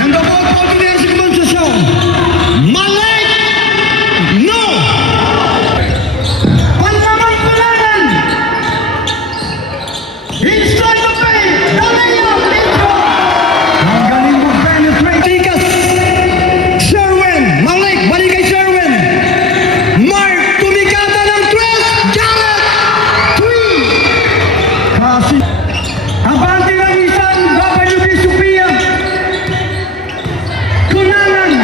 And the ball for today's demonstration. Malik! No! Pansamang Kunanan! Inside the paint! The layup! Intro! Ang galing mo penetrate. Tikas! Sherwin! Malik! Balik kay Sherwin! Mark! Tumikata ng tres! Garrett! 3! Kasi abante ng isang WB Sophia! Kunanan!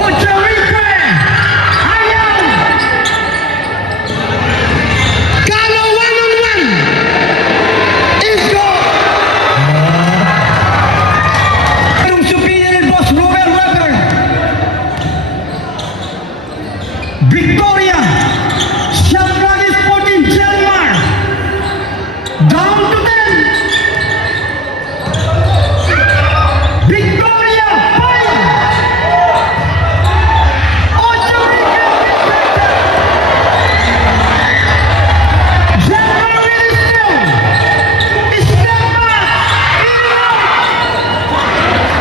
Ocherique! Ayaw! Kalo 1-on-1! Is go! Anong Sophia ni Boss Robert Weber? Victoria! Shadrach Sporting Jelmar! Down to 10! Victoria! 5! Ocherique! Jelmar will still! Step back!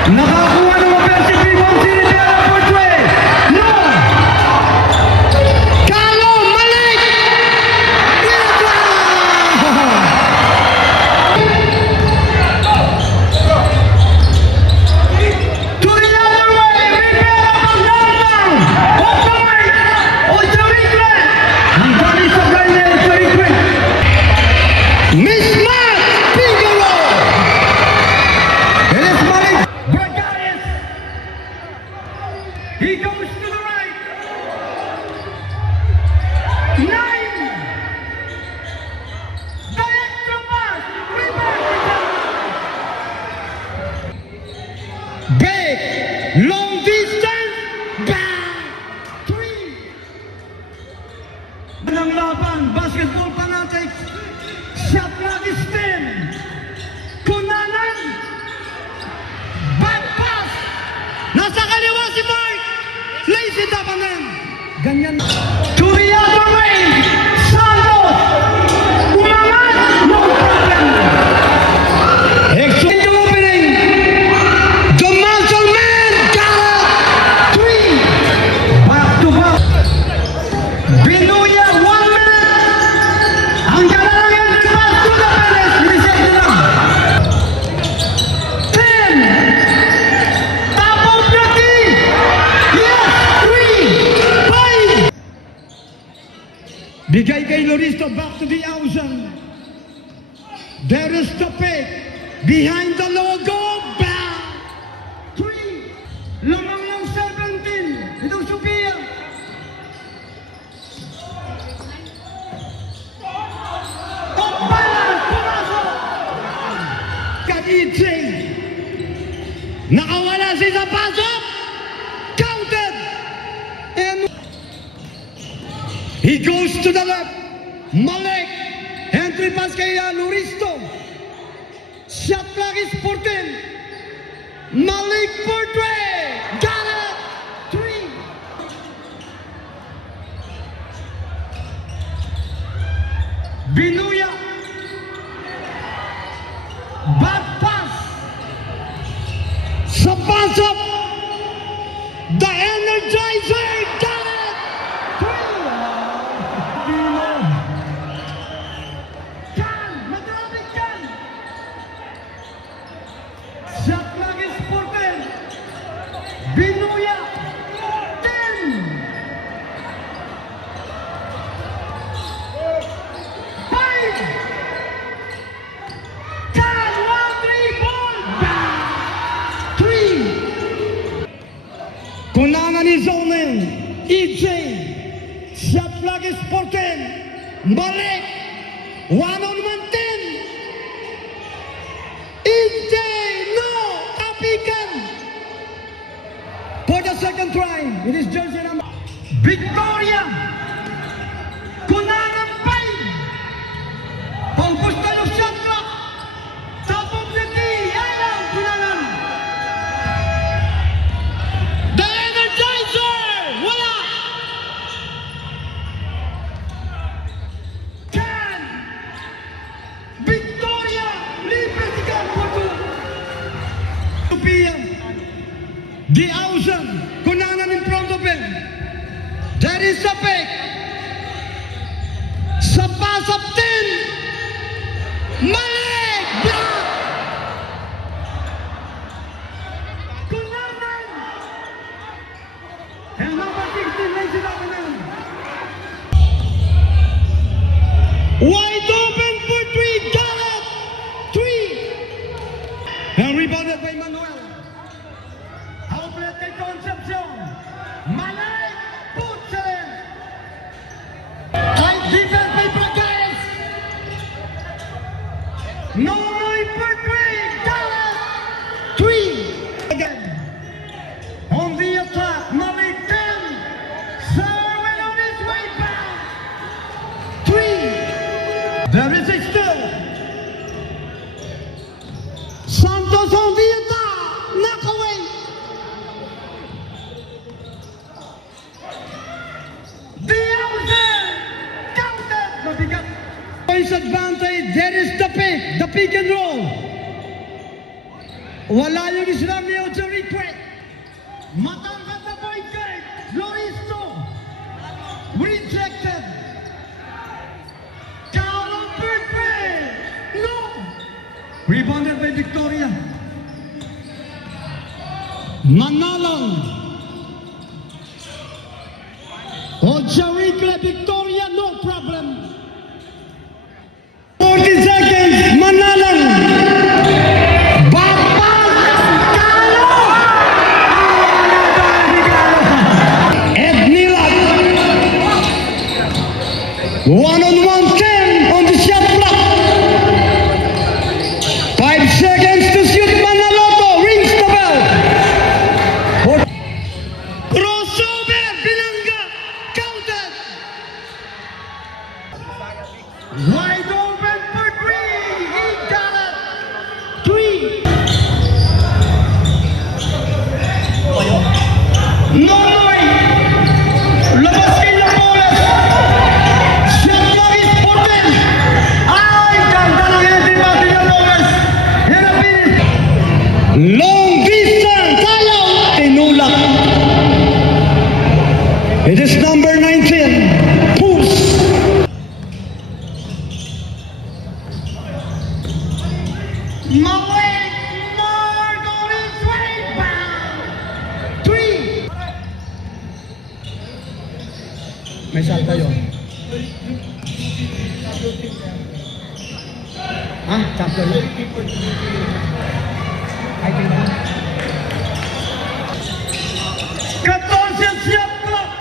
Nakakuha ng offensive rebound si Rivera Portway! No! Kalo! Malik! To the other way! Rivera from downtown! Ocherique! Ang dami sa kanya, Ocherique! Mismatch! Figaro! It is Malik Bragares! He goes to the right! 9! The extra pass! Rebound! Big! Long distance! Bang! 3! Ng laban, basketball fanatics! Shot clock is 10! Kunanan! Back pass! Nasa kaliwa si Mark! Lazy Dapanan! Ganyan. To the other way! Santos! Umangat! No problem! Excellent opening! The muscle man! Garrett! 3! Back to back! Binuya, 1 minute! Ang galangan entry pass to the Perez! Reset na lang! 10! Top of the tee! Yes! 3! 5! Bigay kay Loristo, back to the Ausan. There is the pick. Behind the logo, bang! 3! Lamang ng 17. Itong Sophia. Pagbalas, pumasok! Kay EJ. Nakawala si sa pasok. Counted. And he goes to the left. Malik. Entry pass kay Loristo. Shot clock is 14. Malik Portray. Got it. 3. Binuya. Back pass. Sa pasok. The Energizer. Got it. 3. Can. Madrabig can. Shot clock is 14. Binuya. 10. 5. Can. 1-3 ball. 3. Kunanan is zoning. EJ. Shot clock is 14. Malik. 1-on-1 10. EJ. No. Apikan. For the second try. It is jersey number. Victoria. Kunanan 5. Focus tayo shot clock. Top of the tee. Ayaw. Kunanan. The Energizer. Wala. 10. Victoria. Libre si Gamboto. the ocean, kunanan in front of him. There is a pick. Sa pass of 10. Mali! Block! Kunanan! And number 16, ladies and gentlemen. Wide open for 3, Gallup! 3! And rebounded by Manuel. Outlet kay Concepcion. Malay! Puts it in! Tight defense by Bragares. No way for 3, Gallup! 3! Again. On the attack, Malik 10. Serwin on his way back. 3. There is a still. Santos on the attack. Knock away. The outside. Counted. Mabigat. Points advantage. There is the pick and roll. Wala yung Islam ni Ocho Riquet. Matangkat na point guard. Loristo. Rejected. No! Rebounded by Victoria. Manalong. Ojaricle, Victoria, no problem. 40 seconds, Manalong. Bapas, Galo! Ed Nilat. One-on-one 10 on the shot clock. 5 seconds to shoot. Manaloto rings the bell. Crossover, Binanga, counted. Wide open for 3. He got it. 3. Nonoy. Labas kay Napoles. Shot clock is 14. Ay, ganda ng antibody ng Napoles. Long distance, ayaw, tinulak. It is number 19, Pools. Mawait, more on his way back. 3. May salta yun. Ha? Champion yun? I think 14 shot clock.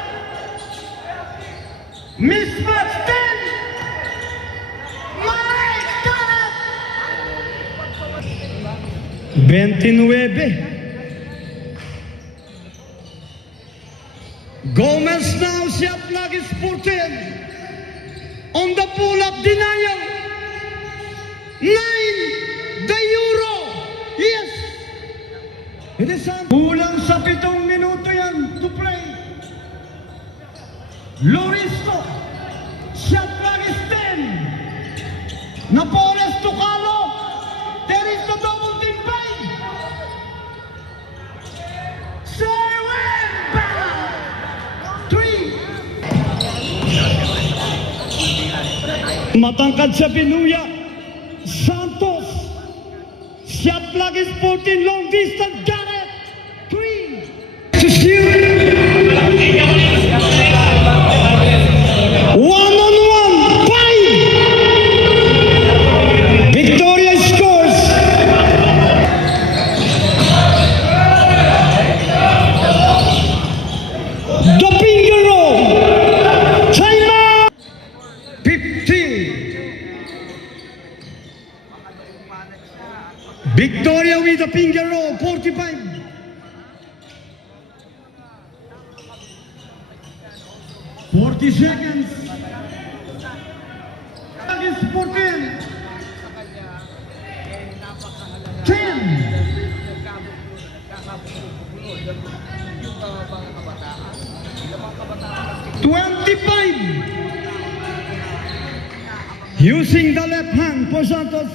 Mismatch 10. Mike got it. 29. Gomez now shot clock is 14. On the pull-up denial. 9. The Euro. Yes. It is kulang sa 7 minuto yan to play. Loristo. Shot clock is 10. Napoles to Calo. There is the double team play. Serwin back. 3. Matangkad sa Binuya. Santos. Shot clock is 14, long distance, got it! 3. To shoot. 1-on-1, 5. Victoria scores. The finger roll. Timeout. 15. Victoria with the finger roll, 45. 40 seconds. Against 14. 10. 25. Using the left hand for Santos.